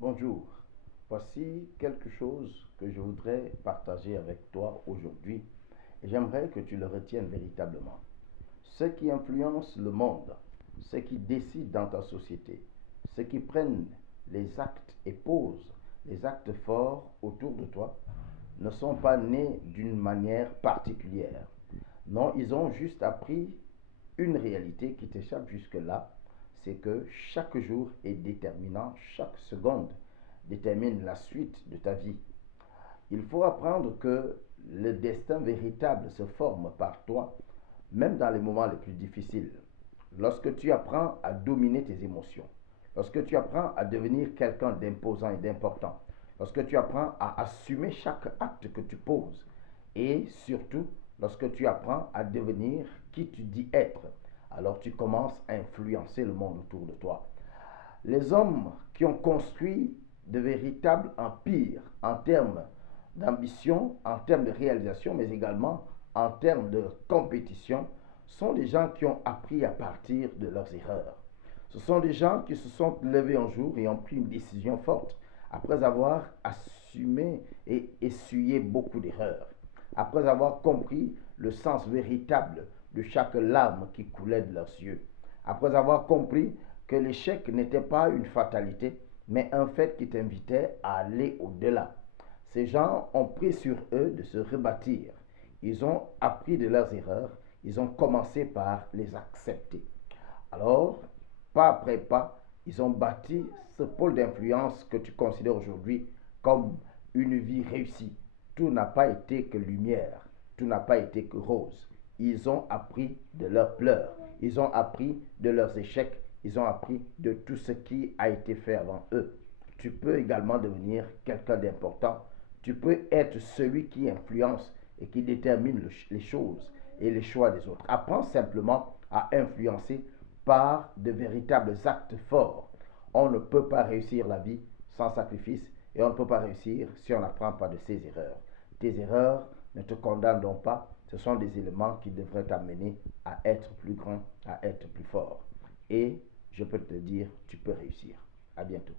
Bonjour, voici quelque chose que je voudrais partager avec toi aujourd'hui et j'aimerais que tu le retiennes véritablement. Ceux qui influencent le monde, ceux qui décident dans ta société, ceux qui prennent les actes et posent les actes forts autour de toi ne sont pas nés d'une manière particulière. Non, ils ont juste appris une réalité qui t'échappe jusque-là, c'est que chaque jour est déterminant, chaque seconde détermine la suite de ta vie. Il faut apprendre que le destin véritable se forme par toi, même dans les moments les plus difficiles. Lorsque tu apprends à dominer tes émotions, lorsque tu apprends à devenir quelqu'un d'imposant et d'important, lorsque tu apprends à assumer chaque acte que tu poses, et surtout lorsque tu apprends à devenir qui tu dis être, alors tu commences à influencer le monde autour de toi. Les hommes qui ont construit de véritables empires en termes d'ambition, en termes de réalisation, mais également en termes de compétition, sont des gens qui ont appris à partir de leurs erreurs. Ce sont des gens qui se sont levés un jour et ont pris une décision forte après avoir assumé et essuyé beaucoup d'erreurs, après avoir compris le sens véritable de chaque larme qui coulait de leurs yeux, après avoir compris que l'échec n'était pas une fatalité, mais un fait qui t'invitait à aller au-delà. Ces gens ont pris sur eux de se rebâtir. Ils ont appris de leurs erreurs. Ils ont commencé par les accepter. Alors, pas après pas, ils ont bâti ce pôle d'influence que tu considères aujourd'hui comme une vie réussie. Tout n'a pas été que lumière, tout n'a pas été que rose. Ils ont appris de leurs pleurs, ils ont appris de leurs échecs, ils ont appris de tout ce qui a été fait avant eux. Tu peux également devenir quelqu'un d'important. Tu peux être celui qui influence et qui détermine les choses et les choix des autres. Apprends simplement à influencer par de véritables actes forts. On ne peut pas réussir la vie sans sacrifice et on ne peut pas réussir si on n'apprend pas de ses erreurs. Tes erreurs ne te condamnent donc pas, ce sont des éléments qui devraient t'amener à être plus grand, à être plus fort. Et je peux te dire, tu peux réussir. À bientôt.